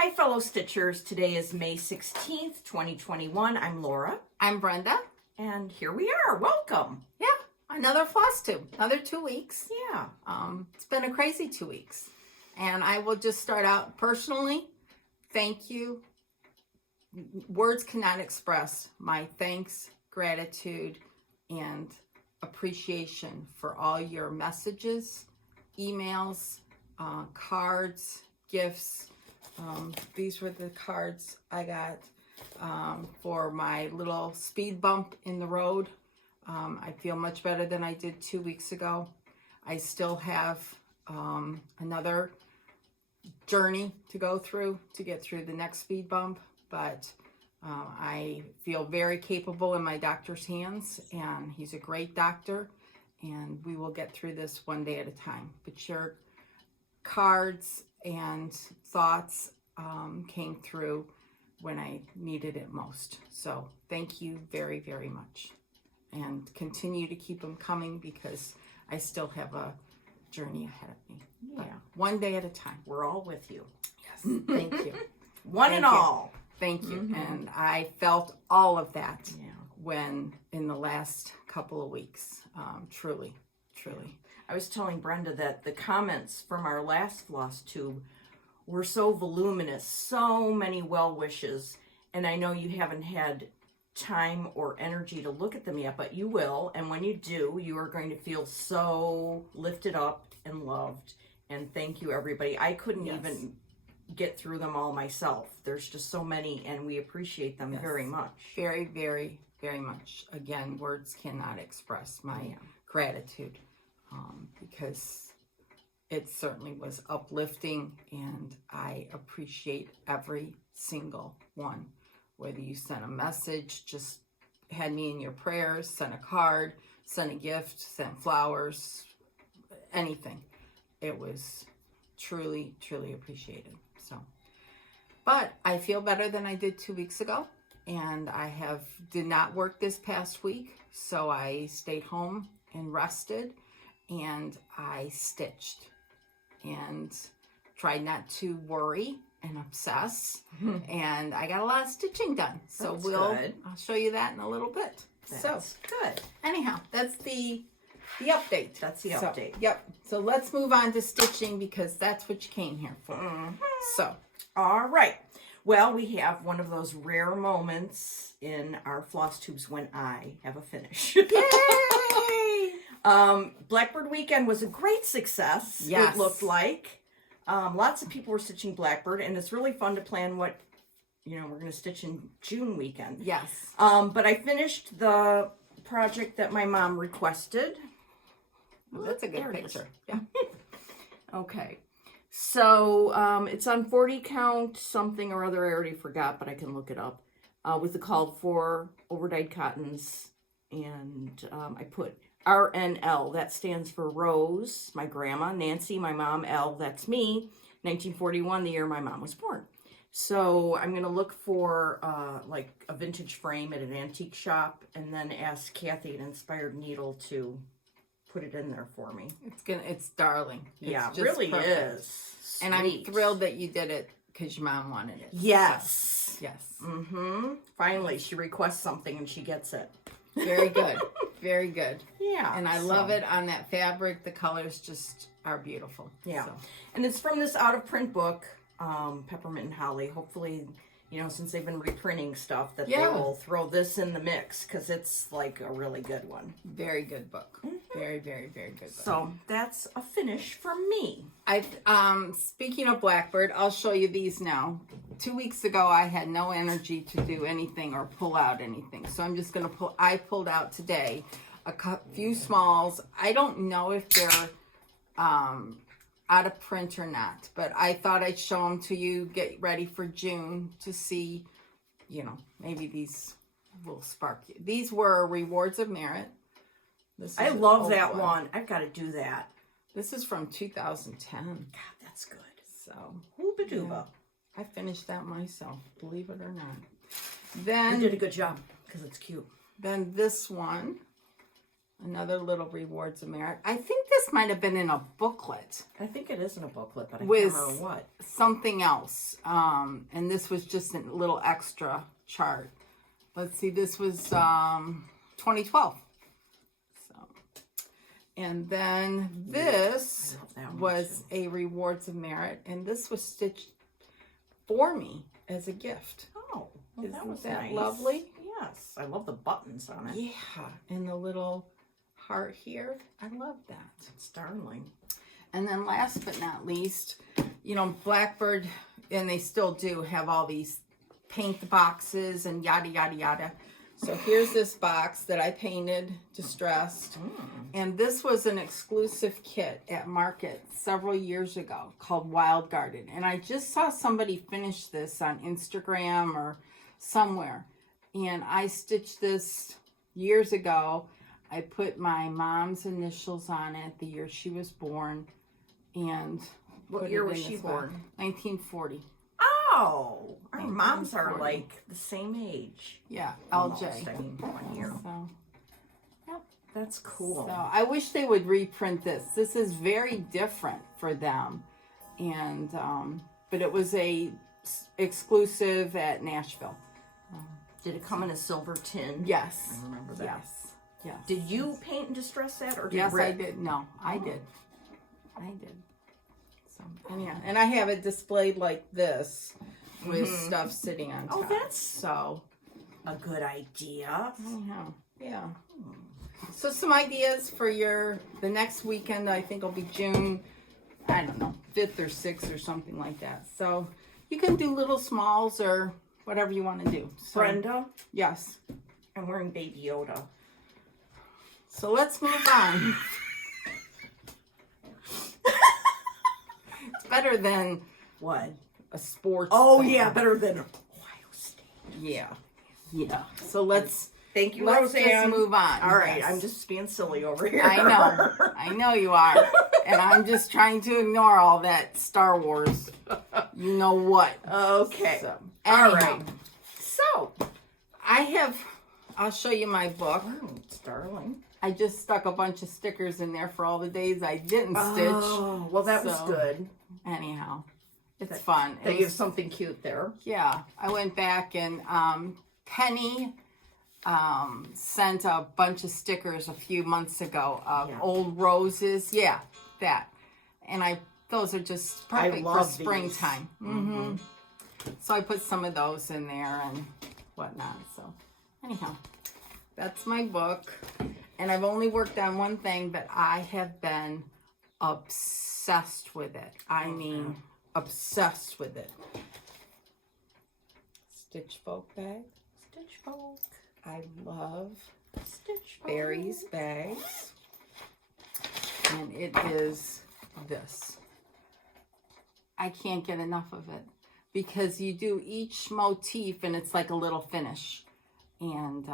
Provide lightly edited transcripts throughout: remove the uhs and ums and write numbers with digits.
Hi, fellow Stitchers. Today is May 16th, 2021. I'm Laura. I'm Brenda. And here we are. Welcome. Yeah, another floss tube. Another 2 weeks. Yeah. It's been a crazy 2 weeks. And I will just start out personally. Thank you. Words cannot express my thanks, gratitude, and appreciation for all your messages, emails, cards, gifts. These were the cards I got for my little speed bump in the road. I feel much better than I did 2 weeks ago. I still have another journey to go through to get through the next speed bump, but I feel very capable in my doctor's hands, and he's a great doctor, and we will get through this one day at a time. But your cards and thoughts came through when I needed it most. So thank you very, very much. And continue to keep them coming because I still have a journey ahead of me. Yeah. But one day at a time. We're all with you. Yes. Thank you. One and all. Thank you. Mm-hmm. And I felt all of that Yeah. when in the last couple of weeks. Truly. I was telling Brenda that the comments from our last floss tube were so voluminous, so many well wishes, and I know you haven't had time or energy to look at them yet, but you will, and when you do, you are going to feel so lifted up and loved. And thank you, everybody. I couldn't even get through them all myself. There's just so many, and we appreciate them very much. Very, very, very much. Again, words cannot express my gratitude because it certainly was uplifting, and I appreciate every single one. Whether you sent a message, just had me in your prayers, sent a card, sent a gift, sent flowers, anything. It was truly, truly appreciated. So, but I feel better than I did 2 weeks ago, and I did not work this past week, so I stayed home and rested, and I stitched and tried not to worry and obsess. And I got a lot of stitching done. So I'll show you that in a little bit. That's good. Anyhow, that's the update. That's the update. Yep. So let's move on to stitching because that's what you came here for. Mm-hmm. So, all right. Well, we have one of those rare moments in our floss tubes when I have a finish. yay! Blackbird weekend was a great success. Yes. It looked like. Lots of people were stitching Blackbird, and it's really fun to plan what, we're going to stitch in June weekend. Yes. But I finished the project that my mom requested. Well, that's a good picture. Yeah. Okay. So, it's on 40 count something or other. I already forgot, but I can look it up. With the called for overdyed cottons. And I put RNL, that stands for Rose, my grandma, Nancy, my mom, L, that's me, 1941, the year my mom was born. So I'm going to look for like a vintage frame at an antique shop and then ask Kathy at Inspired Needle to put it in there for me. It's darling. It really perfect. is. And I'm thrilled that you did it because your mom wanted it. Yes. So, yes. Mm-hmm. Finally, she requests something and she gets it. Very good. Very good. Yeah. And I love it on that fabric. The colors just are beautiful. Yeah. So. And it's from this out of print book, Peppermint and Holly. Hopefully, since they've been reprinting stuff, that they will throw this in the mix because it's like a really good one. Very good book. Mm-hmm. Very, very, very good book. So that's a finish from me. Speaking of Blackbird, I'll show you these now. 2 weeks ago, I had no energy to do anything or pull out anything. So I'm just going to I pulled out today a few smalls. I don't know if they're out of print or not, but I thought I'd show them to you, get ready for June to see, maybe these will spark you. These were Rewards of Merit. I love that one. I've got to do that. This is from 2010. God, that's good. So, hooba-dooba. Yeah, I finished that myself, believe it or not. Then you did a good job because it's cute. Then this one Another little rewards of merit. I think this might have been in a booklet. I think it is in a booklet, but I With can't remember what. something else. And this was just a little extra chart. Let's see, this was 2012. So, and then this I love that one was too. a rewards of merit, and this was stitched for me as a gift. Oh, well, Isn't that was that nice. lovely? Yes, I love the buttons on it. Yeah, and the little heart here. I love that. It's darling. And then last but not least, you know, Blackbird, and they still do have all these paint boxes and yada, yada, yada. So here's this box that I painted, distressed. And this was an exclusive kit at Market several years ago called Wild Garden. And I just saw somebody finish this on Instagram or somewhere. And I stitched this years ago. I put my mom's initials on it, the year she was born. And What year was she born? 1940. Oh, our moms are 1940. like the same age. Yeah, Almost, LJ. I mean, 1 year. So, yep. That's cool. So I wish they would reprint this. This is very different for them, and but it was a exclusive at Nashville. Did it come in a silver tin? Yes, I remember that. yes, yes. Did you paint and distress that, or did Yes, Rick? I did. No, I did. I did. So and yeah, and I have it displayed like this with stuff sitting on top. Oh, that's so a good idea. anyhow, yeah. So some ideas for the next weekend. I think will be June, I don't know, 5th or 6th or something like that. So you can do little smalls or whatever you want to do. So, Brenda, yes. I'm wearing Baby Yoda. So let's move on. It's better than What? a sports. Oh thing. yeah, better than Ohio State. Yeah. Yeah. So let's Thank you, let's Roseanne. just move on. All right, Yes. I'm just being silly over here. I know you are. And I'm just trying to ignore all that Star Wars. You know what? Okay. So, All anyhow. right. So, I'll show you my book. Oh, it's darling. I just stuck a bunch of stickers in there for all the days I didn't stitch. Oh, well, that was So, good. Anyhow, it's fun. That It you have was, something cute there. yeah, I went back and Penny sent a bunch of stickers a few months ago of Yeah. old roses. Yeah, that. And those are just perfect for love these. springtime. Mm-hmm. So I put some of those in there and whatnot. So anyhow, that's my book. And I've only worked on one thing, but I have been obsessed with it. I mean, obsessed with it. Stitch Folk bag. Stitch folk. I love Stitch folk. Barry's bags. And it is this. I can't get enough of it because you do each motif and it's like a little finish. And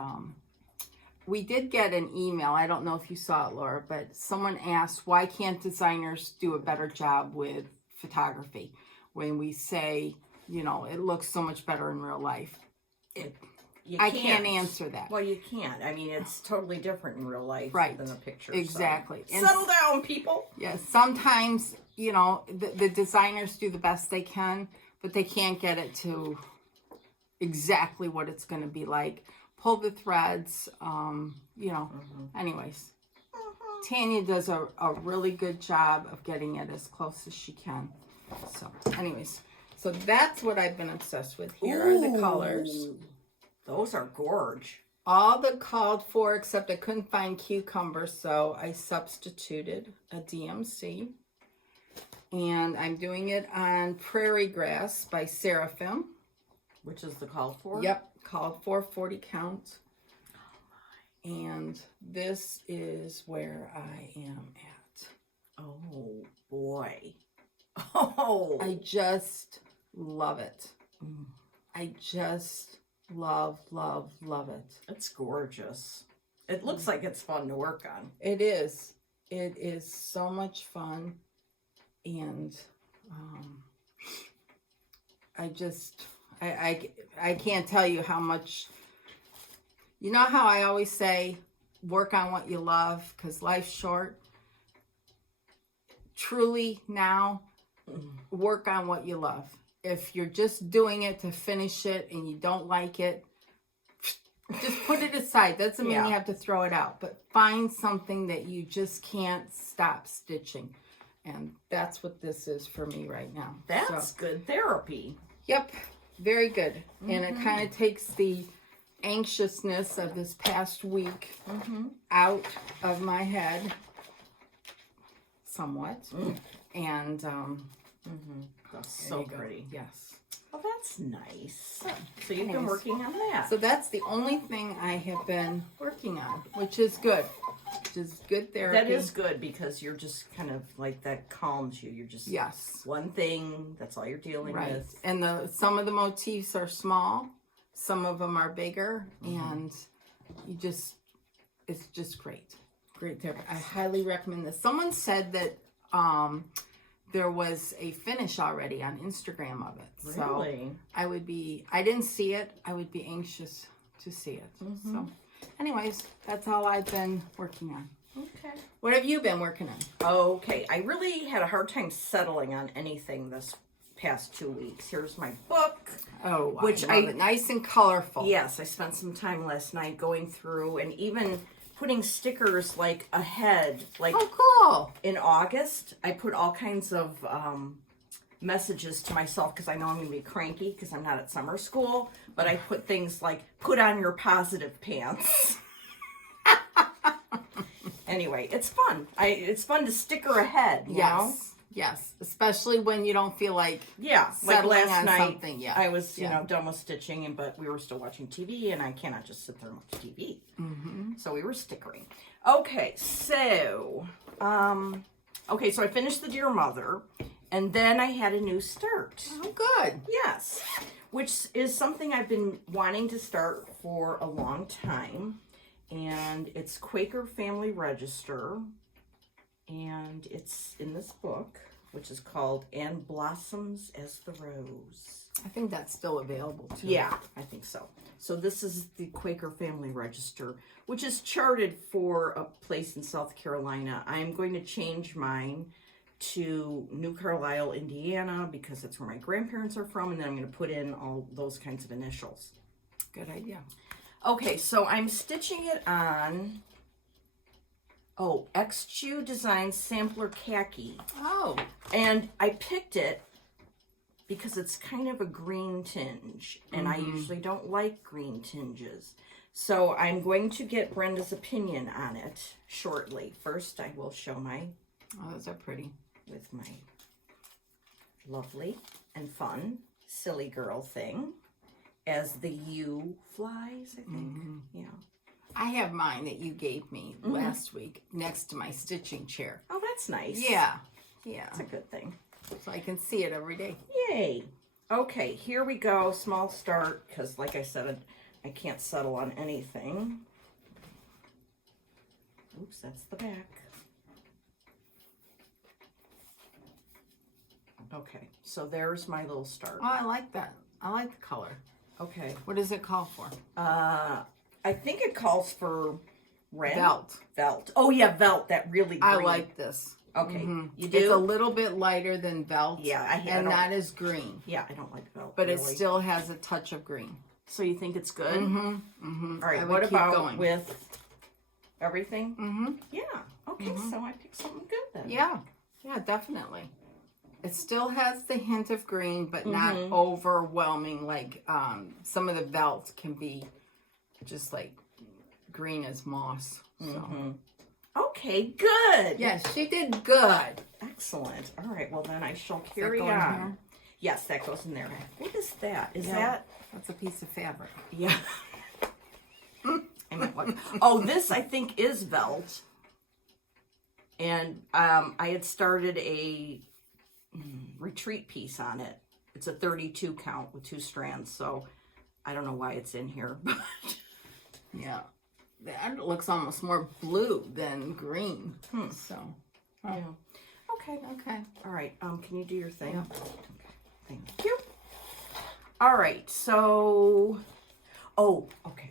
we did get an email. I don't know if you saw it, Laura, but someone asked, why can't designers do a better job with photography when we say, you know, it looks so much better in real life? I can't answer that. Well, you can't. I mean, it's totally different in real life Right. than a picture. Exactly. So. And- Settle down, people. Yeah, sometimes, you know, the designers do the best they can, but they can't get it to exactly what it's going to be like. Pull the threads, you know, anyways. Tanya does a really good job of getting it as close as she can. So, anyways, so that's what I've been obsessed with. Here are the colors. Ooh, those are gorge. All the called for, except I couldn't find cucumber, so I substituted a DMC. And I'm doing it on Prairie Grass by Seraphim. Which is the call for? Yep, called for 40 count. And this is where I am at. Oh, boy. Oh. I just love it. I just love it. It's gorgeous. It looks like it's fun to work on. It is. It is so much fun. And I can't tell you how much. You know how I always say work on what you love, because life's short. Truly now, work on what you love. If you're just doing it to finish it and you don't like it, just put it aside. Doesn't mean you have to throw it out, but find something that you just can't stop stitching. And that's what this is for me right now. That's good therapy. Yep, very good. And it kind of takes the anxiousness of this past week out of my head somewhat. And That's so pretty. yes. Oh, that's nice. So you've been working on that. So that's the only thing I have been working on, which is good. Which is good therapy. That is good because you're just kind of like, that calms you. You're just one thing. That's all you're dealing with. And some of the motifs are small, some of them are bigger, and it's just great. Great therapy. I highly recommend this. Someone said that there was a finish already on Instagram of it. Really? So I didn't see it. I would be anxious to see it. So anyways, that's all I've been working on. Okay. What have you been working on? Okay. I really had a hard time settling on anything this past 2 weeks. Here's my book. Oh, which I love it. Nice and colorful. Yes, I spent some time last night going through and even putting stickers like ahead, like cool. In August. I put all kinds of messages to myself because I know I'm going to be cranky because I'm not at summer school, but I put things like, put on your positive pants. Anyway, it's fun. It's fun to sticker ahead, you know? Yes, especially when you don't feel like like last night something. Yeah, I was done with stitching, but we were still watching TV, and I cannot just sit there and watch TV. So we were stickering. Okay, so so I finished the Dear Mother, and then I had a new start. Oh, good. Yes, which is something I've been wanting to start for a long time, and it's Quaker Family Register. And it's in this book, which is called And Blossoms as the Rose. I think that's still available too. Yeah, I think so. So this is the Quaker Family Register, which is charted for a place in South Carolina. I'm going to change mine to New Carlisle, Indiana, because that's where my grandparents are from, and then I'm going to put in all those kinds of initials. Good idea. Okay, so I'm stitching it on... Xju Designs Sampler Khaki. Oh. And I picked it because it's kind of a green tinge. And I usually don't like green tinges. So I'm going to get Brenda's opinion on it shortly. First, I will show my... Oh, those are pretty. With my lovely and fun silly girl thing. As the U flies, I think. Yeah. I have mine that you gave me last week next to my stitching chair. Oh, that's nice. Yeah. That's a good thing. So I can see it every day. Yay. Okay, here we go. Small start, because like I said, I can't settle on anything. Oops, that's the back. Okay, so there's my little start. Oh, I like that. I like the color. Okay. What does it call for? I think it calls for red. Velt. Oh, yeah, Velt, that really green. I like this. Okay. You do? It's a little bit lighter than Velt. Yeah, and not as green. Yeah, I don't like Velt. But really. it still has a touch of green. So you think it's good? All right, what about with everything? Yeah. Okay, so I picked something good then. Yeah, definitely. It still has the hint of green, but not overwhelming. Like some of the Velt can be just like green as moss. So. Okay, good. Yes, she did good. Excellent. All right, well then I shall carry on. Here? Yes, that goes in there. Okay. What is that? Is that? That's a piece of fabric. Yeah. I meant what? Oh, this I think is Velt. And I had started a retreat piece on it. It's a 32 count with 2 strands, so I don't know why it's in here, but yeah, that looks almost more blue than green. So, yeah. Okay. All right. Can you do your thing? Yeah. Thank you. All right. So, okay.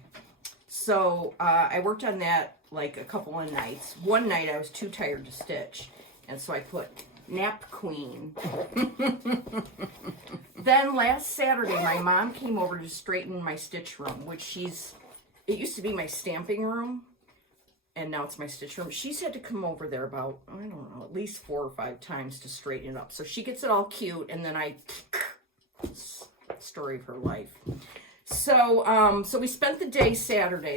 So I worked on that like a couple of nights. One night I was too tired to stitch, and so I put Nap Queen. Then last Saturday, my mom came over to straighten my stitch room, which it used to be my stamping room, and now it's my stitch room. She's had to come over there about, I don't know, at least 4 or 5 times to straighten it up. So she gets it all cute, and then story of her life. So we spent the day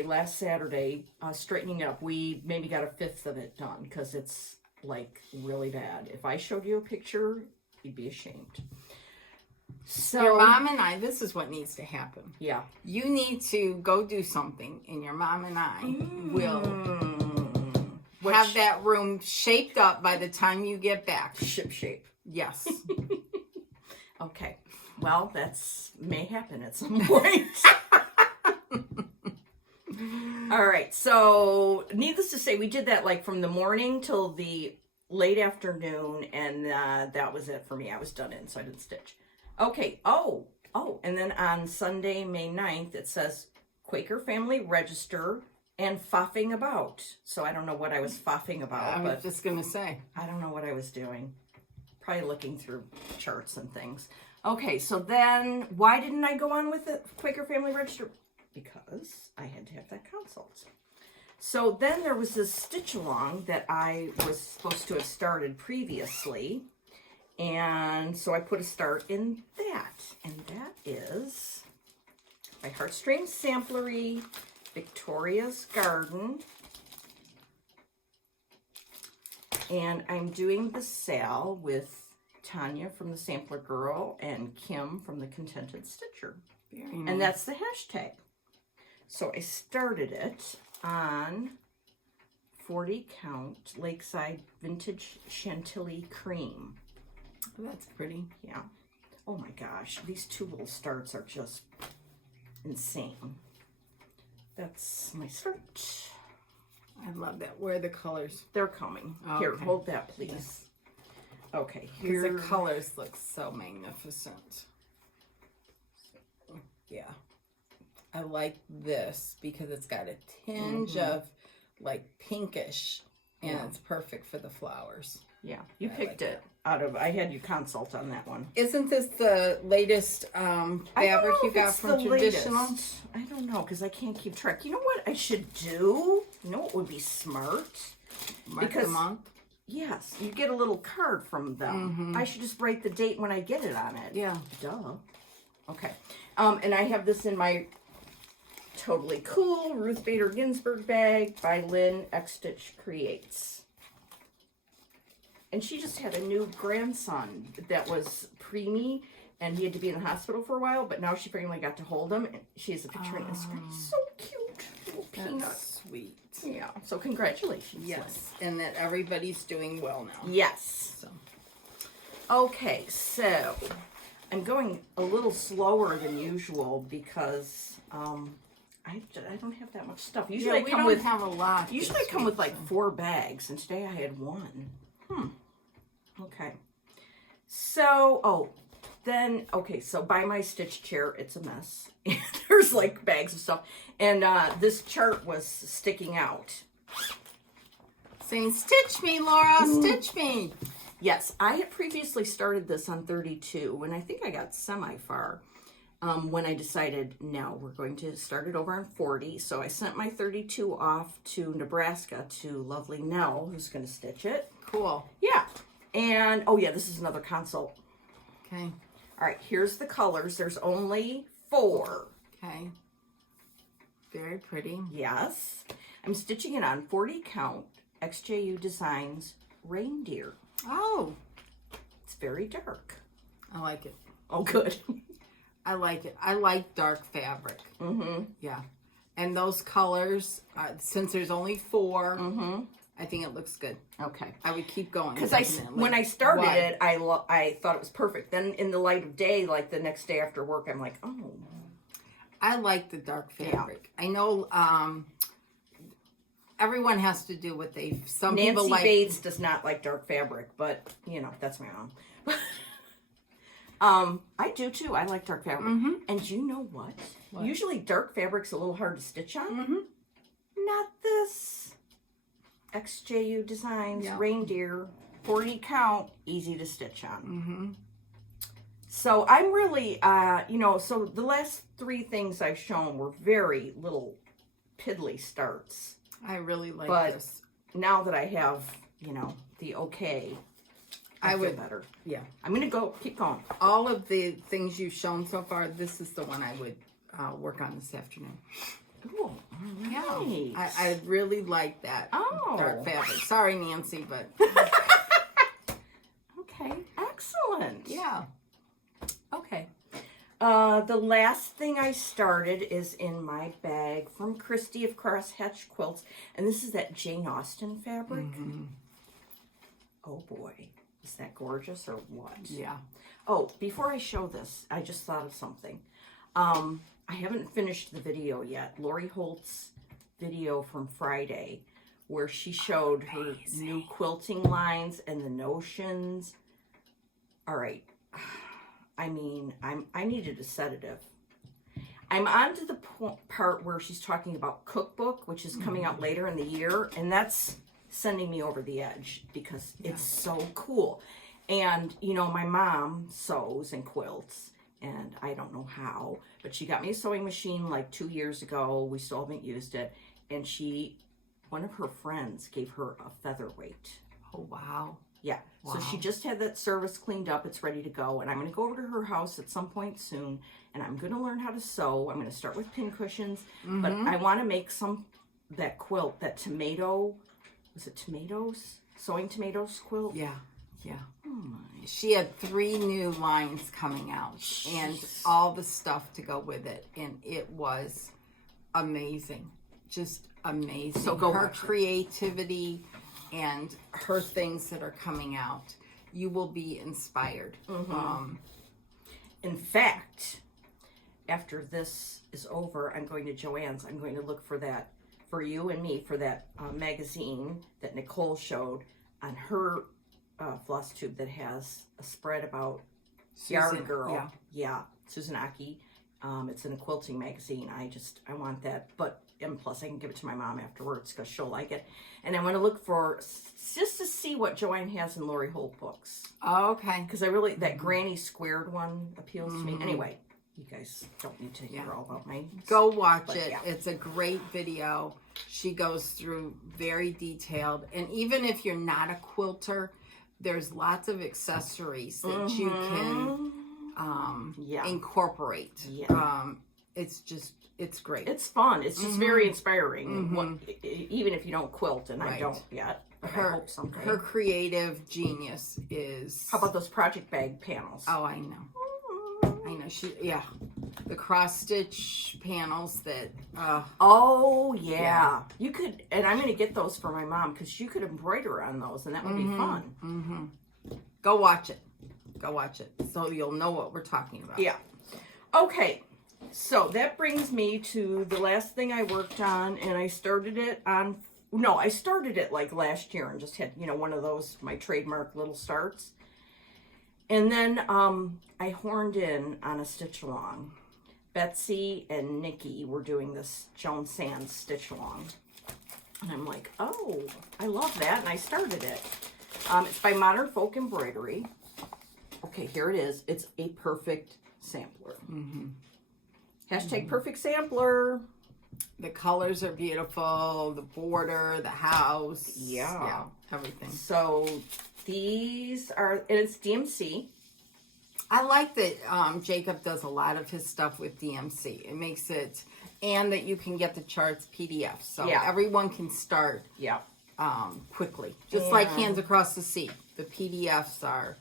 last Saturday, straightening it up. We maybe got a fifth of it done, because it's like really bad. If I showed you a picture, you'd be ashamed. So your mom and I, this is what needs to happen. Yeah. You need to go do something, and your mom and I will have that room shaped up by the time you get back. Ship shape. Yes. Okay. Well, may happen at some point. All right. So, needless to say, we did that like from the morning till the late afternoon, and that was it for me. I was done in, so I didn't stitch. Okay. Oh, and then on Sunday, May 9th, it says Quaker Family Register and faffing about. So I don't know what I was faffing about. I was just going to say. I don't know what I was doing. Probably looking through charts and things. Okay, so then why didn't I go on with the Quaker Family Register? Because I had to have that consult. So then there was this stitch along that I was supposed to have started previously. And so I put a start in that. And that is by Heartstring Samplery, Victoria's Garden. And I'm doing the sale with Tanya from the Sampler Girl and Kim from the Contented Stitcher. Very nice. And that's the hashtag. So I started it on 40 count Lakeside Vintage Chantilly Cream. That's pretty. Yeah. Oh my gosh. These 2 little starts are just insane. That's my start. I love that. Where are the colors? They're coming. Oh, Here, okay. hold that, please. Yes. Okay. Because Here. the colors look so magnificent. Yeah. I like this because it's got a tinge of like pinkish, and it's perfect for the flowers. Yeah, you picked it out of, I had you consult on that one. Isn't this the latest fabric you got from Traditional? Latest. I don't know, because I can't keep track. You know what I should do? You know what would be smart? Mark the month? Yes, you get a little card from them. I should just write the date when I get it on it. Yeah. Duh. Okay. And I have this in my totally cool Ruth Bader Ginsburg bag by Lynn X Stitch Creates. And she just had a new grandson that was preemie, and he had to be in the hospital for a while, but now she finally got to hold him. And she has a picture in Instagram. He's so cute. Little peanut. That's sweet. Yeah. So congratulations. Yes. And that everybody's doing well now. Yes. So. Okay, so I'm going a little slower than usual because I don't have that much stuff. Usually we don't have a lot. Usually I come with like 4 bags, and today I had 1. Okay. So, so by my stitch chair, it's a mess. There's like bags of stuff. And this chart was sticking out. Saying, stitch me, Laura, stitch me. Yes, I had previously started this on 32, and I think I got semi-far when I decided, no, we're going to start it over on 40. So I sent my 32 off to Nebraska to lovely Nell, who's going to stitch it. Cool. Yeah. And, oh yeah, this is another consult. Okay. All right, here's the colors. There's only 4. Okay. Very pretty. Yes. I'm stitching it on 40 count Xju Designs Reindeer. Oh. It's very dark. I like it. Oh, good. I like it. I like dark fabric. Yeah. And those colors, since there's only 4, I think it looks good. Okay. I would keep going. Because when I started it, I thought it was perfect. Then in the light of day, like the next day after work, I'm like, oh. I like the dark fabric. Yeah. I know everyone has to do what they. Some Nancy people like. Bates does not like dark fabric, but you know that's my mom. I do too. I like dark fabric. And you know what? Usually dark fabric's a little hard to stitch on. Not this. Xju Designs Yeah. reindeer, 40 count, easy to stitch on. Mm-hmm. So I'm really, so the last 3 things I've shown were very little piddly starts. I really like But this. now that I have, the okay, I feel would, better. yeah. I'm going to keep going. All of the things you've shown so far, this is the one I would work on this afternoon. Ooh, all right. Yeah. I really like that dark fabric. Sorry, Nancy, but... Okay, excellent. Yeah. Okay. The last thing I started is in my bag from Christy of Crosshatch Quilts, and this is that Jane Austen fabric. Mm-hmm. Oh boy, is that gorgeous or what? Yeah. Oh, before I show this, I just thought of something. I haven't finished the video yet. Lori Holt's video from Friday, where she showed her new quilting lines and the notions. All right. I mean, I needed a sedative. I'm on to the part where she's talking about cookbook, which is coming out later in the year, and that's sending me over the edge because it's so cool. And, my mom sews and quilts, and I don't know how, but she got me a sewing machine like 2 years ago. We still haven't used it. And one of her friends gave her a featherweight. Oh, wow. Yeah. Wow. So she just had that service cleaned up. It's ready to go. And I'm going to go over to her house at some point soon. And I'm going to learn how to sew. I'm going to start with pin cushions. Mm-hmm. But I want to make that quilt, that tomato, was it tomatoes? Sewing tomatoes quilt? Yeah. Yeah. Oh my. She had 3 new lines coming out and all the stuff to go with it. And it was amazing. Just amazing. So go her watch it. Creativity and her things that are coming out. You will be inspired. Mm-hmm. In fact, after this is over, I'm going to Joann's. I'm going to look for that, for you and me, for that magazine that Nicole showed on her floss tube that has a spread about Yarn Girl. Yeah, Susan Aki. It's in a quilting magazine. I want that. And plus I can give it to my mom afterwards because she'll like it. And I want to look for, just to see what Joanne has in Lori Holt books. Oh, okay. Because that granny squared one appeals to me. Anyway, you guys don't need to hear all about my... Go watch it. Yeah. It's a great video. She goes through very detailed. And even if you're not a quilter, there's lots of accessories that you can incorporate. Yeah. It's great. It's fun. It's just very inspiring. Even if you don't quilt, and I don't yet. But I hope someday. Her creative genius is... How about those project bag panels? Oh, I know. I know. The cross stitch panels that... Oh, yeah. You could, and I'm going to get those for my mom because you could embroider on those, and that would be fun. Mm-hmm. Go watch it. Go watch it. So you'll know what we're talking about. Yeah. Okay. So that brings me to the last thing I worked on, and I started it like last year and just had, one of those, my trademark little starts. And then I horned in on a stitch along. Betsy and Nikki were doing this Joan Sands stitch along. And I'm like, oh, I love that. And I started it. It's by Modern Folk Embroidery. Okay, here it is. It's a perfect sampler. Hashtag perfect sampler. The colors are beautiful. The border, the house. Yeah. Everything. So these are, and it's DMC. I like that Jacob does a lot of his stuff with DMC. It makes it, and that you can get the charts PDF. So everyone can start quickly. Just like Hands Across the Sea. The PDFs are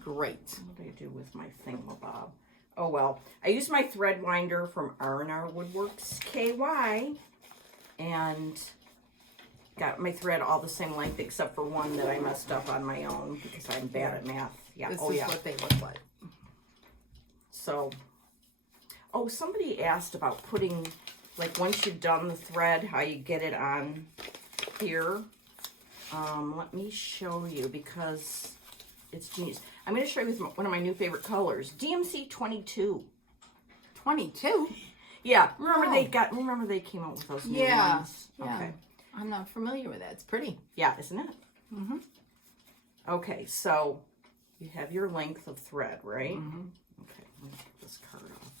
great. What do I do with my thingamabob? Oh, well. I used my thread winder from R&R Woodworks KY. And got my thread all the same length except for one that I messed up on my own because I'm bad at math. Yeah. This is what they look like. So, somebody asked about putting, like, once you've done the thread, how you get it on here. Let me show you because it's genius. I'm going to show you with one of my new favorite colors, DMC 22. 22? Yeah, remember they came out with those new ones. Okay. I'm not familiar with that. It's pretty. Yeah, isn't it? Mm-hmm. Okay, so you have your length of thread, right? Mm-hmm. Okay, let me get this card off.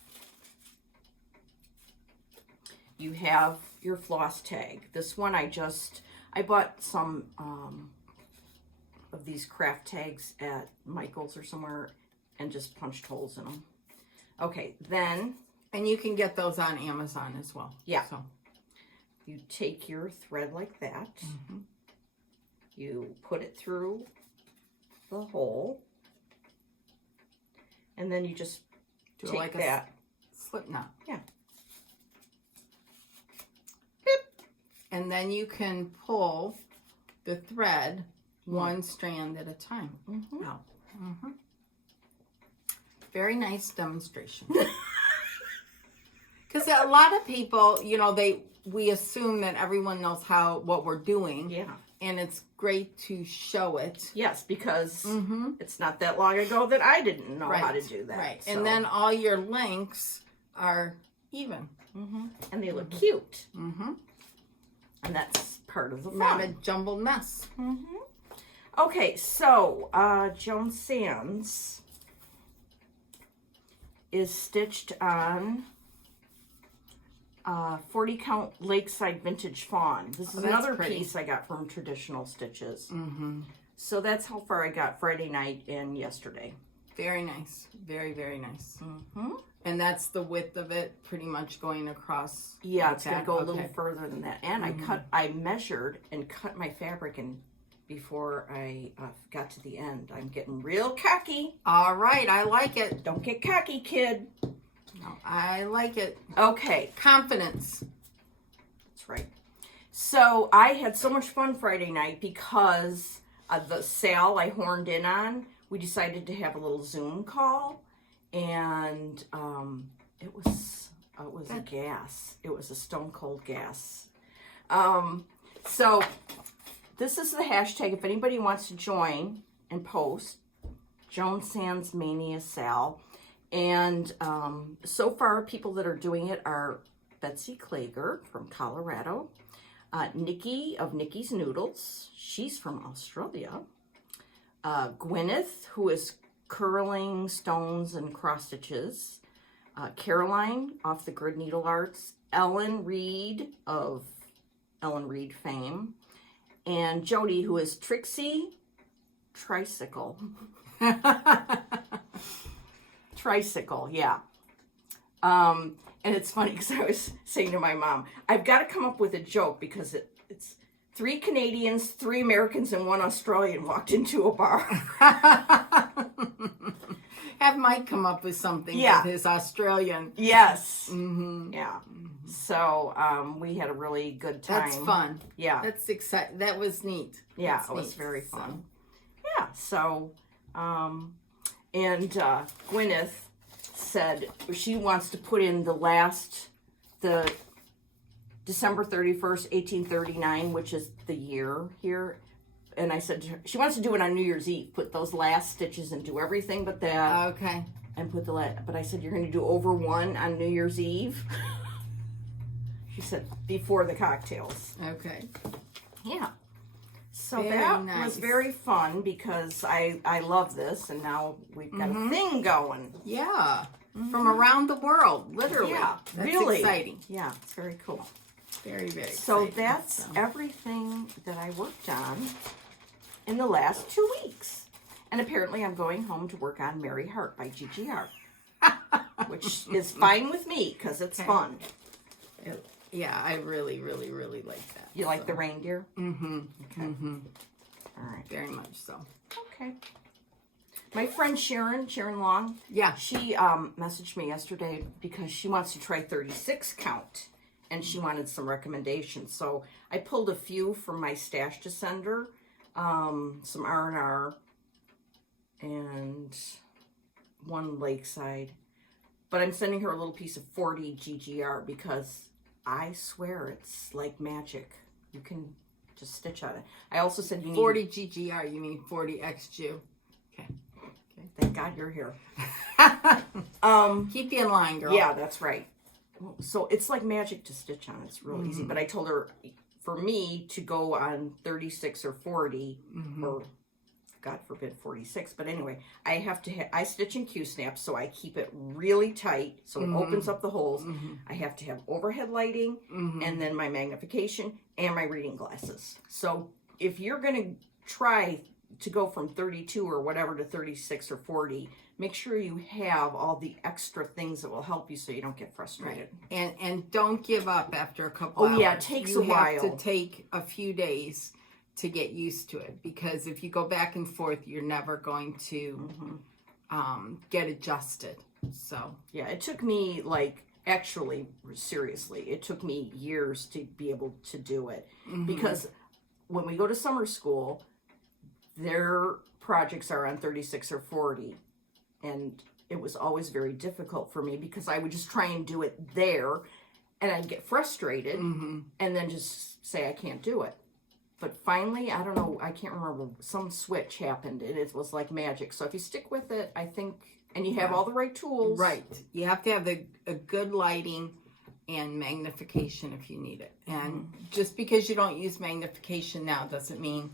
You have your floss tag. This one I bought some of these craft tags at Michael's or somewhere and just punched holes in them. Okay, then... And you can get those on Amazon as well. Yeah. So you take your thread like that. mm-hmm. You put it through the hole. And then you just do take like that. A slip knot. Yeah. Beep. And then you can pull the thread one strand at a time out. Mm-hmm. Very nice demonstration. Because a lot of people, you know, we assume that everyone knows what we're doing. Yeah. And it's great to show it. Yes, because it's not that long ago that I didn't know right. how to do that. Right. So. And then all your lengths are even. And they look cute. Mm-hmm. And that's part of the fun. Not a jumbled mess. Okay, so Joan Sands is stitched on 40 count Lakeside Vintage Fawn. This is another piece I got from Traditional Stitches. So that's how far I got Friday night and yesterday. Very nice. Very, very nice. And that's the width of it, pretty much going across. Yeah, like it's going to go a little further than that. And I measured and cut my fabric and before I got to the end. I'm getting real cocky. All right, I like it. Don't get cocky, kid. No, I like it. Okay. Confidence. That's right. So I had so much fun Friday night because the sale I horned in on, we decided to have a little Zoom call. And it was a gas. It was a stone cold gas. So this is the hashtag. If anybody wants to join and post, Joan Sands Mania Sal. And so far, people that are doing it are Betsy Klager from Colorado, Nikki of Nikki's Noodles. She's from Australia. Gwyneth, who is curling stones and cross stitches. Caroline off the Grid Needle Arts. Ellen Reed of Ellen Reed fame. And Jody, who is Trixie Tricycle. Tricycle, yeah. And it's funny because I was saying to my mom, I've got to come up with a joke because it's 3 Canadians, 3 Americans, and 1 Australian walked into a bar. Have Mike come up with something with his Australian. Yes. Yeah. So we had a really good time. That's fun. Yeah. That's exciting. That was neat. Yeah, it was very fun. Yeah. So, and Gwyneth said she wants to put in the December 31st, 1839, which is the year here. And I said to her, she wants to do it on New Year's Eve, put those last stitches and do everything but that. Okay. And put but I said, you're going to do over 1 on New Year's Eve? She said, before the cocktails. Okay. Yeah. So very that nice. was very fun because I love this, and now we've got a thing going. Yeah. From around the world, literally. Yeah, that's really exciting. Yeah, it's very cool. Very, very So exciting. that's everything that I worked on in the last 2 weeks. And apparently I'm going home to work on Merry Heart by GGR, which is fine with me because it's fun. Yeah, I really, really, really like that. You like the reindeer? Mm-hmm. Okay. Mm-hmm. All right. Very much so. Okay. My friend Sharon Long, Yeah. she messaged me yesterday because she wants to try 36 count. And she wanted some recommendations. So I pulled a few from my stash to send her. Some R&R. And 1 Lakeside. But I'm sending her a little piece of 40 GGR because I swear it's like magic. You can just stitch on it. I also said you need 40 GGR, you mean 40 Xju. Okay. Thank God you're here. Keep you in line, girl. Yeah, that's right. So it's like magic to stitch on. It's real easy. But I told her for me to go on 36 or 40, Mm-hmm. or God forbid 46, but anyway, I have to I stitch in Q-snaps, so I keep it really tight so it opens up the holes. I have to have overhead lighting, and then my magnification and my reading glasses. So if you're going to try to go from 32 or whatever to 36 or 40, make sure you have all the extra things that will help you so you don't get frustrated. And don't give up after a couple hours. Oh yeah, it takes a while. You have to take a few days to get used to it, because if you go back and forth, you're never going to get adjusted. So yeah, it took me, like, actually, seriously, it took me years to be able to do it, because when we go to summer school, their projects are on 36 or 40, and it was always very difficult for me because I would just try and do it there, and I'd get frustrated and then just say I can't do it. But finally, I don't know, I can't remember, some switch happened, and it was like magic. So if you stick with it, I think, and you have all the right tools. right, you have to have a good lighting and magnification if you need it. And just because you don't use magnification now doesn't mean,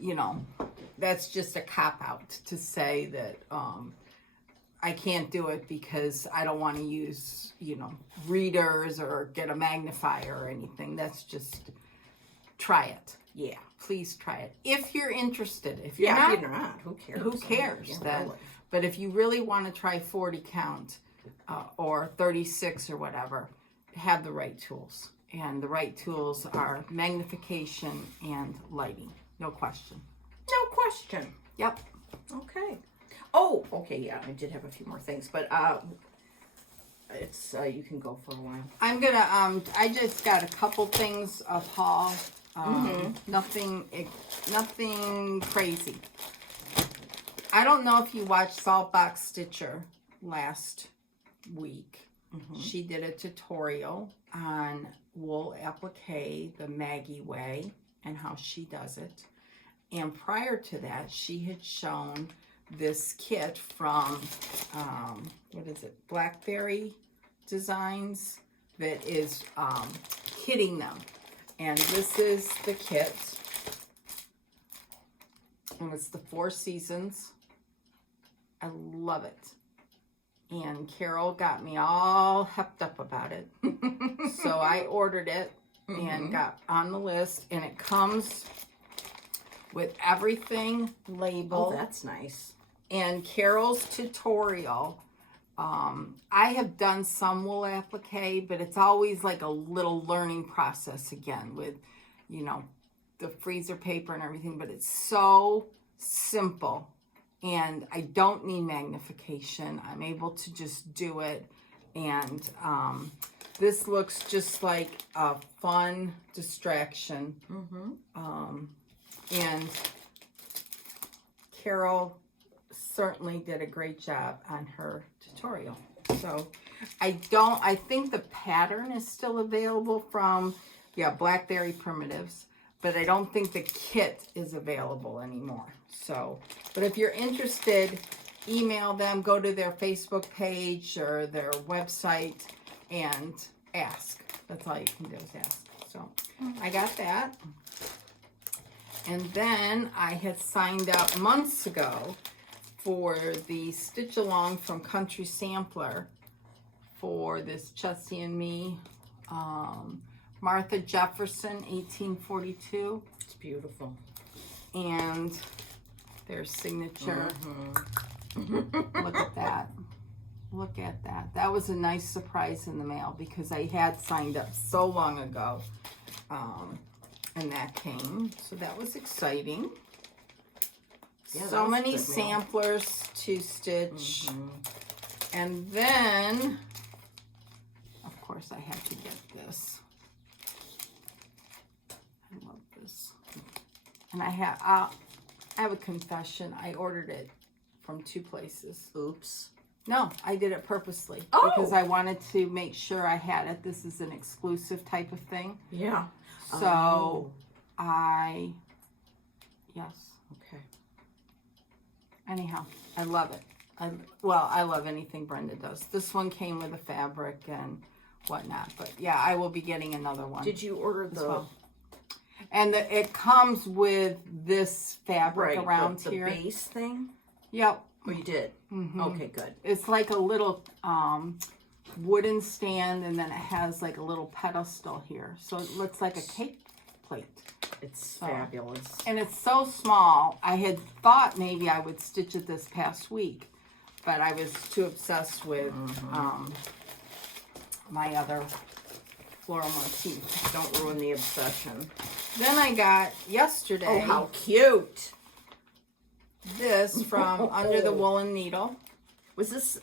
you know, that's just a cop-out to say that I can't do it because I don't want to use, you know, readers or get a magnifier or anything. That's just, try it. Yeah. Please try it. If you're interested. If you're Yeah, not, if you're not, who cares? who cares Yeah, then? really. But if you really want to try 40 count or 36 or whatever, have the right tools. And the right tools are magnification and lighting. No question. No question. Yep. Okay. Oh, okay, yeah, I did have a few more things, but it's you can go for a while. I'm gonna I just got a couple things of haul. Nothing crazy. I don't know if you watched Saltbox Stitcher last week. She did a tutorial on wool applique the Maggie way and how she does it. And prior to that, she had shown this kit from, what is it, Blackberry Designs, that is kitting them. And this is the kit. And it's the 4 seasons. I love it. And Carol got me all hepped up about it. So I ordered it and got on the list. And it comes with everything labeled. Oh, that's nice. And Carol's tutorial, I have done some wool applique, but it's always like a little learning process again with, you know, the freezer paper and everything, but it's so simple. And I don't need magnification. I'm able to just do it. And this looks just like a fun distraction. And Carol certainly did a great job on her tutorial. So I think the pattern is still available from, Blackberry Primitives, but I don't think the kit is available anymore. So, but if you're interested, email them, go to their Facebook page or their website and ask. That's all you can do is ask. So I got that. And then I had signed up months ago for the Stitch Along from Country Sampler for this Chessie and Me, Martha Jefferson, 1842. It's beautiful. And their signature. Look at that. Look at that. That was a nice surprise in the mail because I had signed up so long ago. And that came. So that was exciting. Yeah, so many samplers to stitch. And then, of course, I had to get this. I love this. And I have a confession. I ordered it from 2 places. Oops. No, I did it purposely. Oh. Because I wanted to make sure I had it. This is an exclusive type of thing. Yeah. So, yes. Okay. Anyhow, I love it. I love anything Brenda does. This one came with a fabric and whatnot. But yeah, I will be getting another one. Did you order the And it comes with this fabric around the here. base thing. Yep. Oh, you did? Mm-hmm. Okay, good. It's like a little wooden stand, and then it has like a little pedestal here. So it looks like a cake plate. It's fabulous. And it's so small. I had thought maybe I would stitch it this past week, but I was too obsessed with my other floral motif. Don't ruin the obsession. Then I got yesterday. Oh, how cute. This from Under the Woolen Needle. Was this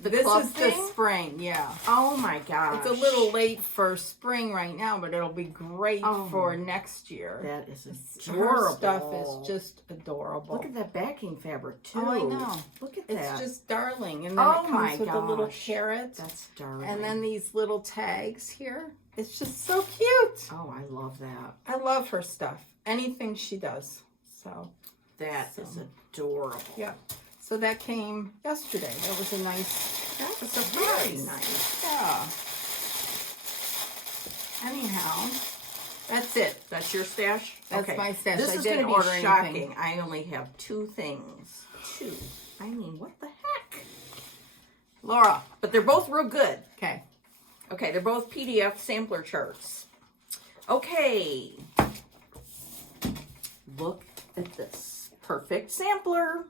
the This club is thing? the spring, yeah. Oh my gosh. It's a little late for spring right now, but it'll be great Oh. for next year. That is Her adorable. stuff is just adorable. Look at that backing fabric too. Oh, I know. Look at It's that. just darling. And then Oh it comes my with the little gosh. carrots. That's darling. And then these little tags here. It's just so cute. Oh, I love that. I love her stuff. Anything she does. So, That is adorable. yeah. So that came yesterday. That was a nice That's surprise. very nice. Yeah. Anyhow, that's it. That's your stash? That's my stash. This I is didn't going to order be anything. shocking. I only have 2 things. 2. I mean, what the heck? Laura. But they're both real good. Okay. Okay, they're both PDF sampler charts. Okay. Look at this. Perfect sampler.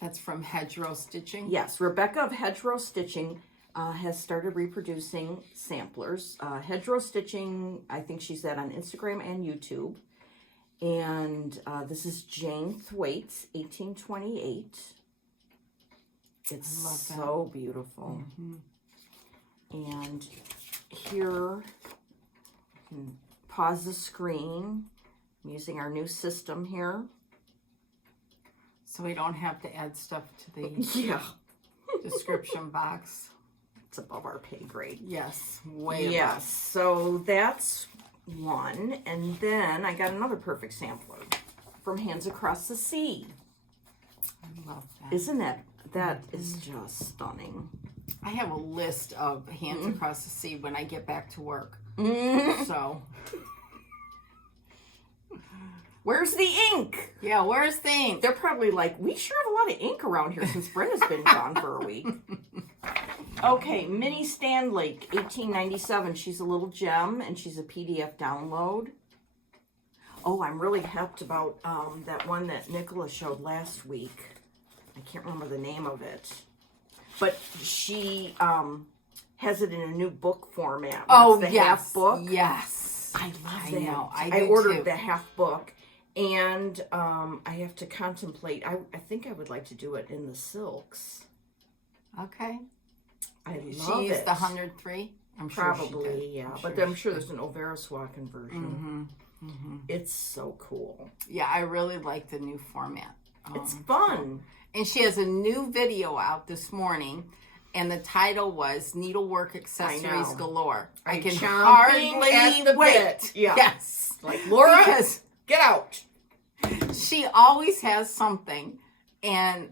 That's from Hedgerow Stitching. Yes, Rebecca of Hedgerow Stitching has started reproducing samplers. Hedgerow Stitching, I think she's that on Instagram and YouTube. And this is Jane Thwaites, 1828. It's so beautiful. Mm-hmm. And here, you can pause the screen. I'm using our new system here. So we don't have to add stuff to the Yeah. description box. It's above our pay grade. Yes, way Yes, above. so that's one. And then I got another perfect sampler from Hands Across the Sea. I love that. Isn't that is just stunning. I have a list of Hands Across the Sea when I get back to work. Mm. So, Where's the ink? yeah, where's the ink? They're probably like, we sure have a lot of ink around here since Brenda's been gone for a week. Okay, Minnie Stanlake, 1897. She's a little gem, and she's a PDF download. Oh, I'm really hyped about that one that Nicola showed last week. I can't remember the name of it. But she has it in a new book format. Oh, It's the yes. half book. Yes. I love I that. know. I I do ordered too. the half book. And I have to contemplate. I think I would like to do it in the silks. Okay. I She love used it. the 103? I'm sure she Probably, did. yeah. I'm But sure I'm she sure did. there's an Overswa conversion. It's so cool. Yeah, I really like the new format. It's fun. And she has a new video out this morning, and the title was Needlework Accessories know. Galore. I I'm can chomping hardly at the wait. bit. Yeah. Yes. Like, Laura, Because get out. she always has something, and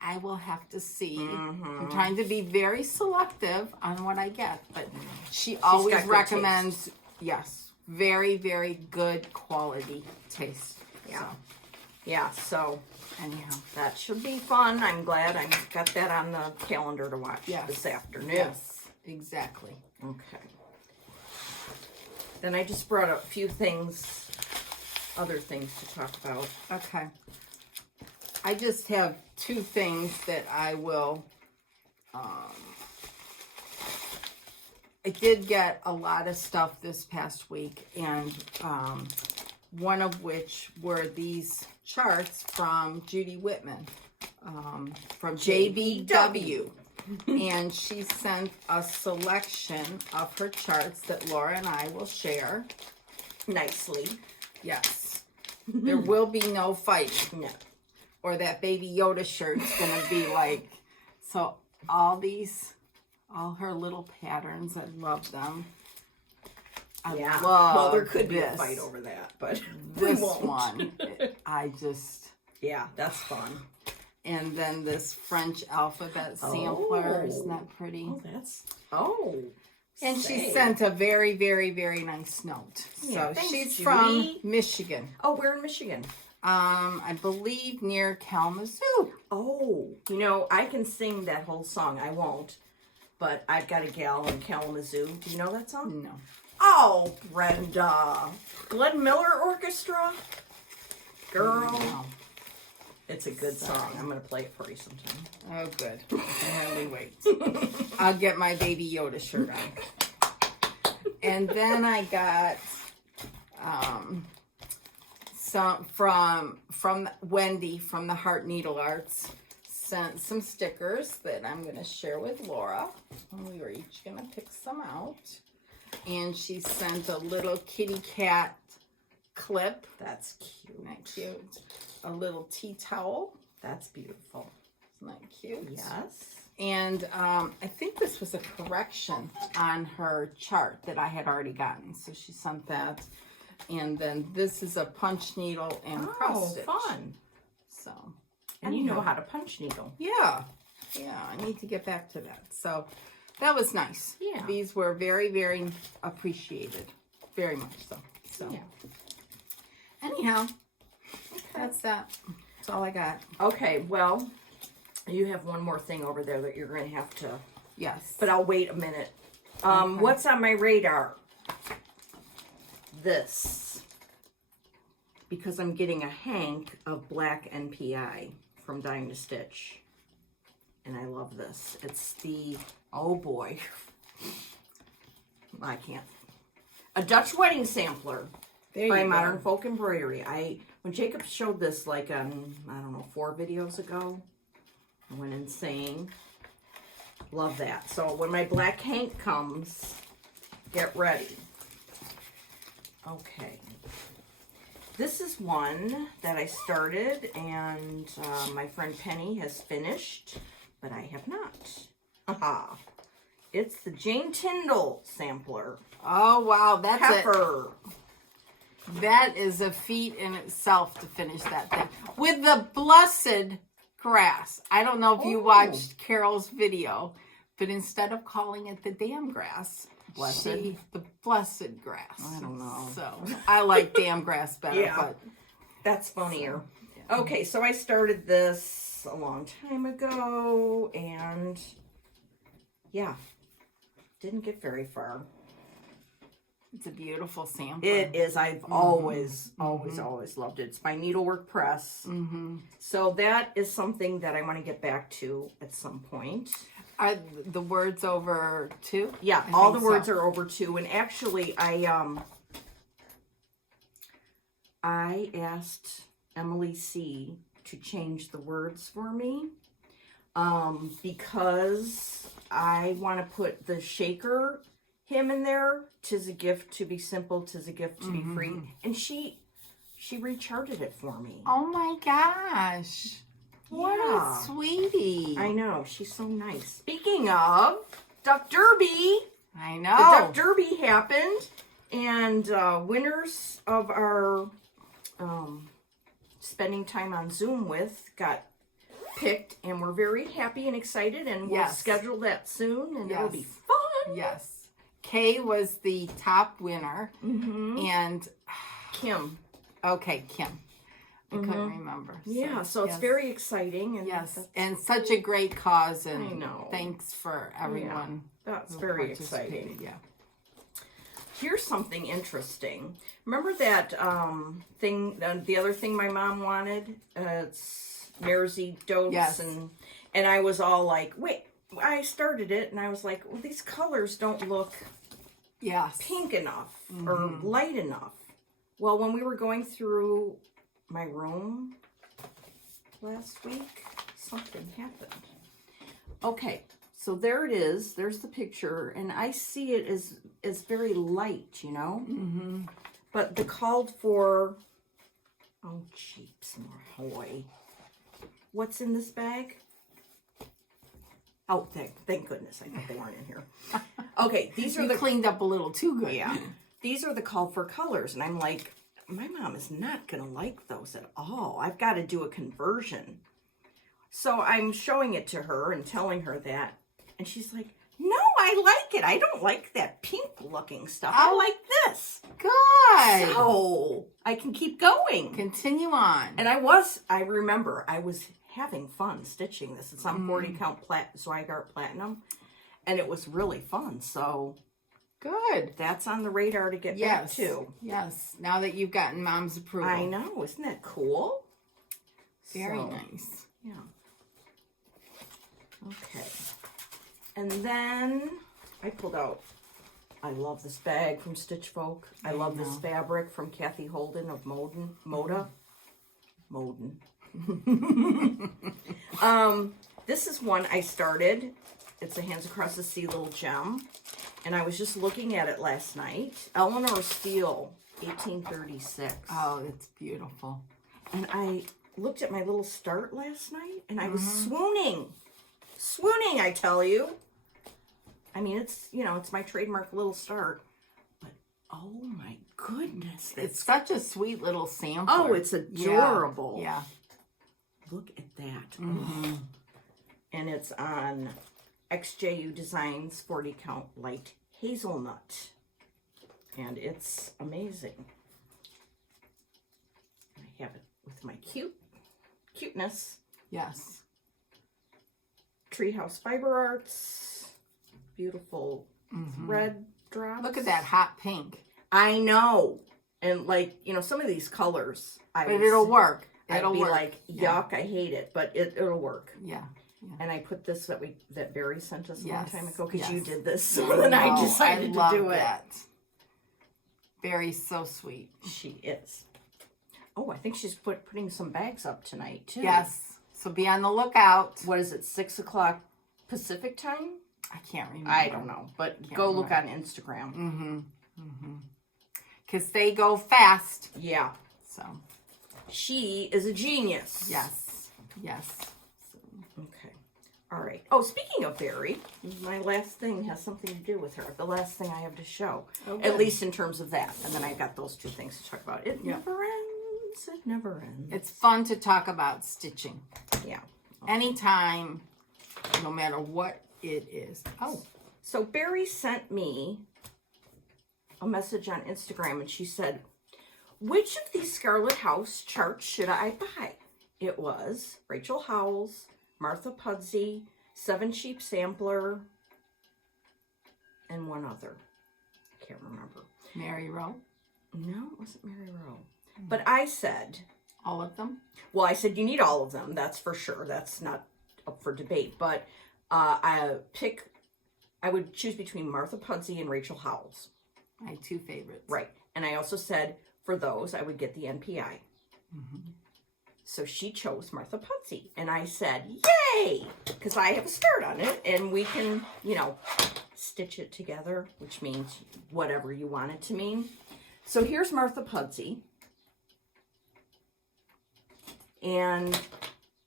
I will have to see. Mm-hmm. I'm trying to be very selective on what I get, but she always got good recommends, yes, very, very good quality taste. Yeah. So, Yeah, so anyhow. that should be fun. I'm glad I got that on the calendar to watch this afternoon. Yes, exactly. Okay. Then I just brought up a few things, other things to talk about. Okay. I just have 2 things that I will, I did get a lot of stuff this past week, and one of which were these charts from Judy Whitman, from JBW. And she sent a selection of her charts that Laura and I will share. Nicely. Yes. There will be no fighting. No. Or that Baby Yoda shirt's gonna be like, so all her little patterns, I love them. I love Well, there could be a this. fight over that, but This we won't. one, I just, Yeah, that's fun. and then this French alphabet sampler, isn't that pretty? Oh, that's, oh. And she say. sent a very, very, very nice note. Yeah, So thanks, she's Judy. from Michigan. Oh, we're in Michigan. I believe near Kalamazoo. Oh, I can sing that whole song. I won't, but I've got a gal in Kalamazoo. Do you know that song? No. Oh, Brenda. Glenn Miller Orchestra? Girl. No. It's a good song. I'm going to play it for you sometime. Oh, good. I can hardly wait. I'll get my Baby Yoda shirt on. And then I got some from Wendy from the Heart Needle Arts. Sent some stickers that I'm going to share with Laura. And we were each going to pick some out. And she sent a little kitty cat clip. That's cute. Isn't that cute? A little tea towel. That's beautiful. Isn't that cute? Yes. And I think this was a correction on her chart that I had already gotten. So she sent that. And then this is a punch needle and cross stitch. Fun. So. And you know how to punch needle. Yeah. Yeah, I need to get back to that. So that was nice. Yeah. These were very, very appreciated. Very much so. So. Yeah. Anyhow, that's that. That's all I got. Okay, well, you have one more thing over there that you're going to have to... Yes. But I'll wait a minute. Okay. What's on my radar? This. Because I'm getting a hank of black NPI from Dying to Stitch. And I love this. It's the... Oh, boy. I can't. A Dutch Wedding Sampler. There By you Modern go. Folk Embroidery. When Jacob showed this like on, I don't know, 4 videos ago, I went insane. Love that. So when my black hank comes, get ready. Okay. This is one that I started and my friend Penny has finished, but I have not. Aha. It's the Jane Tindall sampler. Oh, wow. That's it. Pepper. That is a feat in itself to finish that thing. With the blessed grass. I don't know if you watched Carol's video, but instead of calling it the damn grass, the blessed grass. I don't know. So I like damn grass better. Yeah. But That's funnier. So, yeah. Okay, so I started this a long time ago, and yeah, didn't get very far. It's a beautiful sample. It is. I've always loved it. It's by Needlework Press. So that is something that I want to get back to at some point. Are the words over too? Yeah, I all the think words so. are over too. And actually, I asked Emily C. to change the words for me because I want to put the shaker hymn in there. 'Tis a gift to be simple, 'tis a gift to be free. And she recharted it for me. Oh my gosh. What Yeah. a sweetie. I know, she's so nice. Speaking of Duck Derby, I the know. Duck Derby happened, and winners of our spending time on Zoom with got picked, and we're very happy and excited, and we'll Yes. schedule that soon, and it'll be Yes. fun. Yes. Kay was the top winner. Mm-hmm. And, Kim. okay, Kim. I couldn't remember. Yeah, so it's yes. very exciting. And Yes, that's- and such a great cause, and I know. thanks for everyone. that's who very participated. exciting. Yeah. Here's something interesting. Remember that thing, the other thing my mom wanted? It's Mersey Dose. Yes. And I was all like, wait, I started it, and I was like, well, these colors don't look Yes. pink enough or light enough. Well, when we were going through my room last week, something happened. Okay, so there it is. There's the picture, and I see it as very light, you know? Mm-hmm. But the called for, oh, jeeps, Ahoy. What's in this bag? Oh, thank goodness. I thought they weren't in here. Okay, these are You the cleaned up a little too good. yeah. These are the called for colors, and I'm like, my mom is not gonna like those at all. I've got to do a conversion. So I'm showing it to her and telling her that, and she's like, no, I like like it. I don't like that pink looking stuff. I like this. Good. So I can keep going. Continue on. And I remember I was having fun stitching this. It's on 40 count Zweigart Platinum. And it was really fun. So good. That's on the radar to get back to. Yes. Now that you've gotten Mom's approval. I know. Isn't that cool? Very nice. Yeah. Okay. And then I pulled out, I love this bag from Stitch Folk. I love this fabric from Kathy Holden of Moda. This is one I started. It's a Hands Across the Sea little gem. And I was just looking at it last night. Eleanor Steele, 1836. Oh, it's beautiful. And I looked at my little start last night and I was swooning. Swooning, I tell you. I mean, it's, you know, it's my trademark little start. But, oh my goodness. It's such a sweet little sampler. Oh, it's adorable. Yeah. Look at that. Oh. And it's on Xju Designs 40 count light hazelnut. And it's amazing. I have it with my cuteness. Yes. Treehouse Fiber Arts. Beautiful red drops. Look at that hot pink. I know. And like, you know, some of these colors. But it'll work. It'll be like, yuck, I hate it. But it'll work. Yeah. And I put this that Barry sent us a long time ago because yes. you did this. So then I decided to do that. Barry's so sweet. She is. Oh, I think she's putting some bags up tonight too. Yes. So be on the lookout. What is it, 6 o'clock Pacific time? I can't remember. I don't know, but go look on Instagram. Because they go fast. Yeah. So. She is a genius. Yes. Yes. Okay. All right. Oh, speaking of Barry, my last thing has something to do with her. The last thing I have to show. Oh, at least in terms of that. And then I got those two things to talk about. It never ends. It never ends. It's fun to talk about stitching. Yeah. Okay. Anytime, no matter what it is. Oh. So Barry sent me a message on Instagram and she said, which of these Scarlet House charts should I buy? It was Rachel Howells, Martha Pudsey, Seven Sheep Sampler, and one other. I can't remember. Mary Rowe? No, it wasn't Mary Rowe. But I said... all of them? Well, I said you need all of them. That's for sure. That's not up for debate. But I would choose between Martha Pudsey and Rachel Howells. My two favorites. Right. And I also said for those, I would get the NPI. So she chose Martha Pudsey. And I said, yay! Because I have a start on it. And we can, you know, stitch it together, which means whatever you want it to mean. So here's Martha Pudsey. And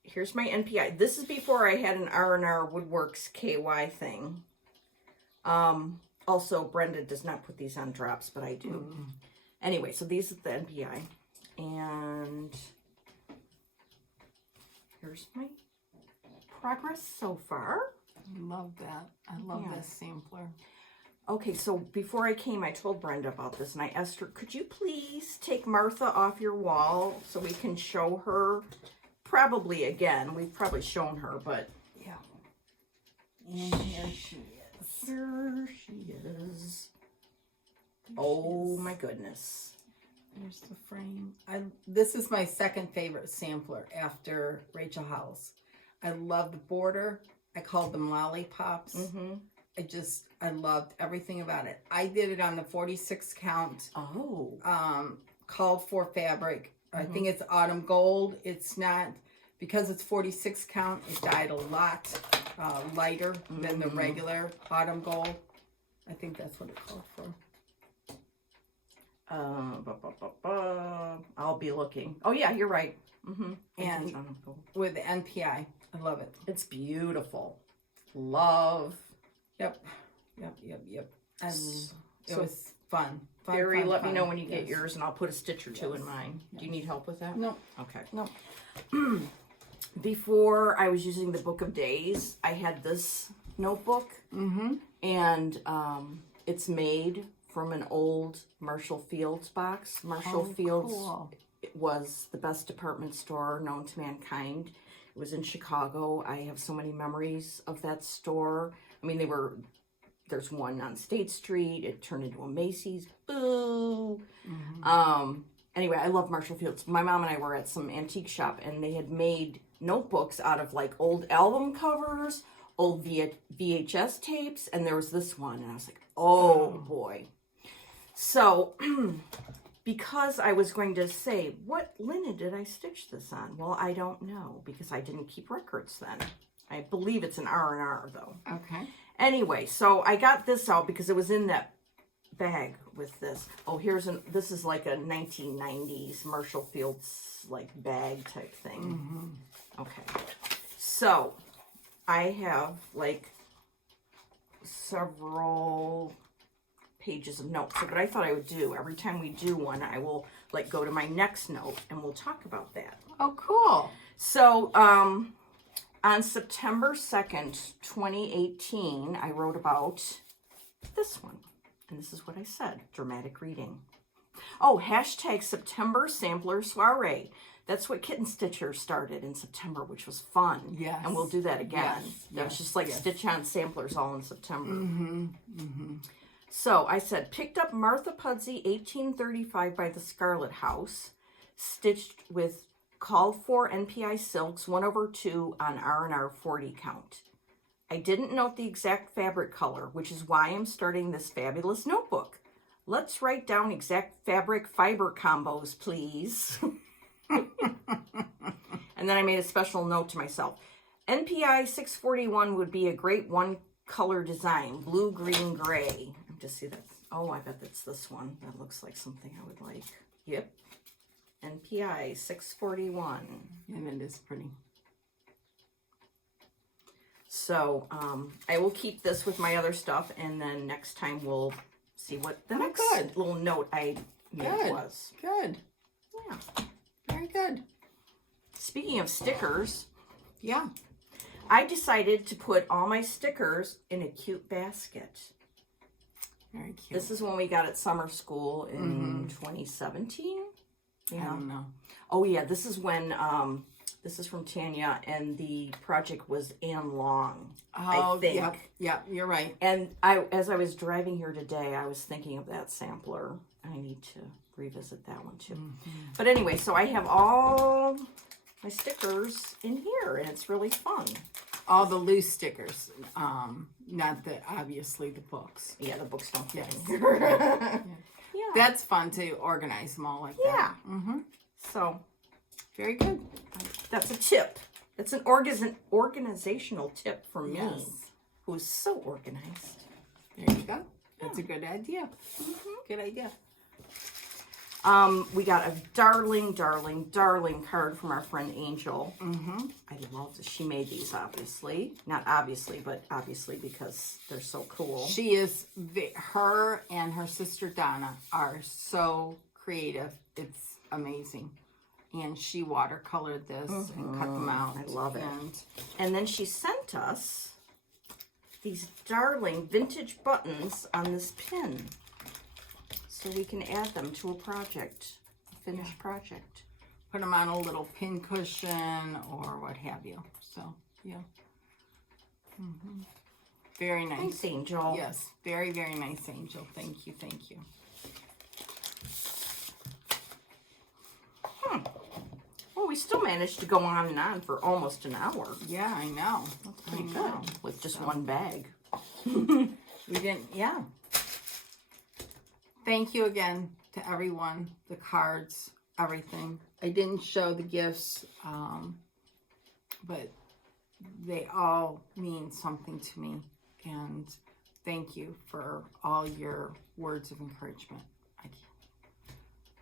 here's my NPI. This is before I had an R&R Woodworks KY thing. Also, Brenda does not put these on drops, but I do. Anyway, so these are the NPI. And here's my progress so far. I love that. I love this sampler. Okay, so before I came, I told Brenda about this, and I asked her, could you please take Martha off your wall so we can show her? Probably again. We've probably shown her, but... yeah. And here she is. Here she is. Oh my goodness. There's the frame. This is my second favorite sampler after Rachel Howells. I love the border. I called them lollipops. I loved everything about it. I did it on the 46 count. Called for fabric. I think it's autumn gold. It's not, because it's 46 count, it dyed a lot lighter than the regular autumn gold. I think that's what it called for. I'll be looking. Oh yeah, you're right. And with the NPI, I love it. It's beautiful. Love. Yep. It was fun. Barry, let me know when you get yours, and I'll put a stitch or two in mine. Do you need help with that? No. Okay. No. Before I was using the Book of Days, I had this notebook, And it's made from an old Marshall Fields box. Marshall Fields was the best department store known to mankind. It was in Chicago. I have so many memories of that store. I mean, there's one on State Street. It turned into a Macy's. Boo! Anyway, I love Marshall Fields. My mom and I were at some antique shop, and they had made notebooks out of like old album covers, old VHS tapes, and there was this one, and I was like, oh boy. So, because I was going to say, what linen did I stitch this on? Well, I don't know, because I didn't keep records then. I believe it's an R&R, though. Okay. Anyway, so I got this out because it was in that bag with this. Oh, this is like a 1990s Marshall Fields like bag type thing. Okay. So, I have like several pages of notes. So what I thought I would do, every time we do one, I will like go to my next note and we'll talk about that. Oh, cool. So, on September 2nd, 2018, I wrote about this one. And this is what I said, dramatic reading. Oh, hashtag September Sampler Soiree. That's what Kitten Stitcher started in September, which was fun. Yes. And we'll do that again. Yes. That's just like Stitch on Samplers all in September. Mm-hmm. Mm-hmm. So I said, picked up Martha Pudsey 1835 by the Scarlet House, stitched with called for NPI silks 1/2 on R&R 40 count. I didn't note the exact fabric color, which is why I'm starting this fabulous notebook. Let's write down exact fabric fiber combos, please. And then I made a special note to myself. NPI 641 would be a great one color design, blue, green, gray. Just see that. Oh, I bet that's this one. That looks like something I would like. Yep. NPI 641. And it is pretty. So I will keep this with my other stuff, and then next time we'll see what the next little note I made was. Good. Yeah. Very good. Speaking of stickers, yeah, I decided to put all my stickers in a cute basket. Very cute. This is when we got at summer school in 2017. Yeah. I don't know. Oh yeah, this is when this is from Tanya, and the project was Anne Long. Oh, I think. Yeah, you're right. And as I was driving here today, I was thinking of that sampler. I need to revisit that one too. But anyway, so I have all my stickers in here, and it's really fun. All the loose stickers, not obviously the books. Yeah, the books don't fit Yes. in here. Yeah. That's fun to organize them all like that. Mm-hmm. So, very good. That's a tip. That's an organizational tip for me, who's so organized. There you go. That's a good idea. Good idea. We got a darling, darling, darling card from our friend Angel. I love that she made these, obviously. Not obviously, but obviously because they're so cool. She is, her and her sister Donna are so creative. It's amazing. And she watercolored this and cut them out. I love it. And then she sent us these darling vintage buttons on this pin. So we can add them to a project, a finished project. Put them on a little pin cushion or what have you. So, yeah. Very nice. Thanks, Angel. Yes, very, very nice, Angel. Thank you, thank you. Well, we still managed to go on and on for almost an hour. Yeah, I know. That's pretty good with just one bag. We didn't, yeah. Thank you again to everyone, the cards, everything. I didn't show the gifts, but they all mean something to me. And thank you for all your words of encouragement.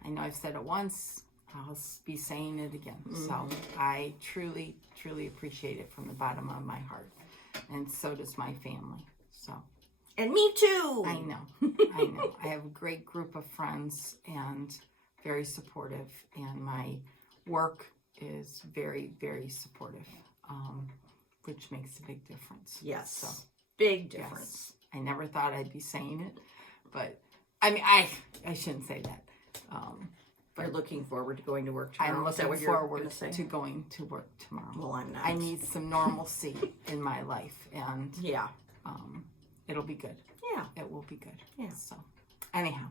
I know I've said it once. I'll be saying it again. So I truly, truly appreciate it from the bottom of my heart. And so does my family. So. And me too. I know. I know. I have a great group of friends and very supportive. And my work is very, very supportive, which makes a big difference. Yes. So, big difference. I never thought I'd be saying it, but I mean, I shouldn't say that. You're looking forward to going to work tomorrow. I'm Is that looking what you're forward gonna say? to going to work tomorrow. Well, I'm not. I need some normalcy in my life, and Yeah. it'll be good. Yeah. It will be good. Yeah. So, anyhow,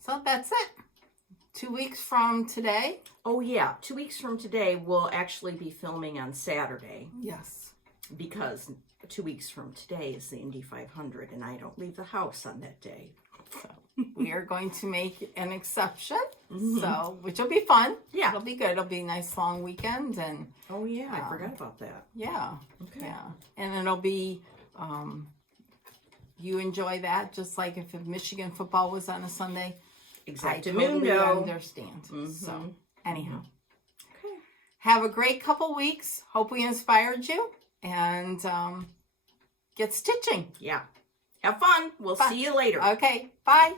so that's it. 2 weeks from today. Oh, yeah. 2 weeks from today, we'll actually be filming on Saturday Yes. because 2 weeks from today is the Indy 500, and I don't leave the house on that day. So we are going to make an exception. Mhm. So, which will be fun. Yeah. It'll be good. It'll be a nice long weekend, and Oh, yeah. I forgot about that. yeah. Okay. Yeah. And it'll be, you enjoy that just like if Michigan football was on a Sunday. I totally Exactamundo. understand. So, anyhow. Okay. Have a great couple weeks. Hope we inspired you. And get stitching. Yeah. Have fun. We'll Bye. see you later. Okay. Bye.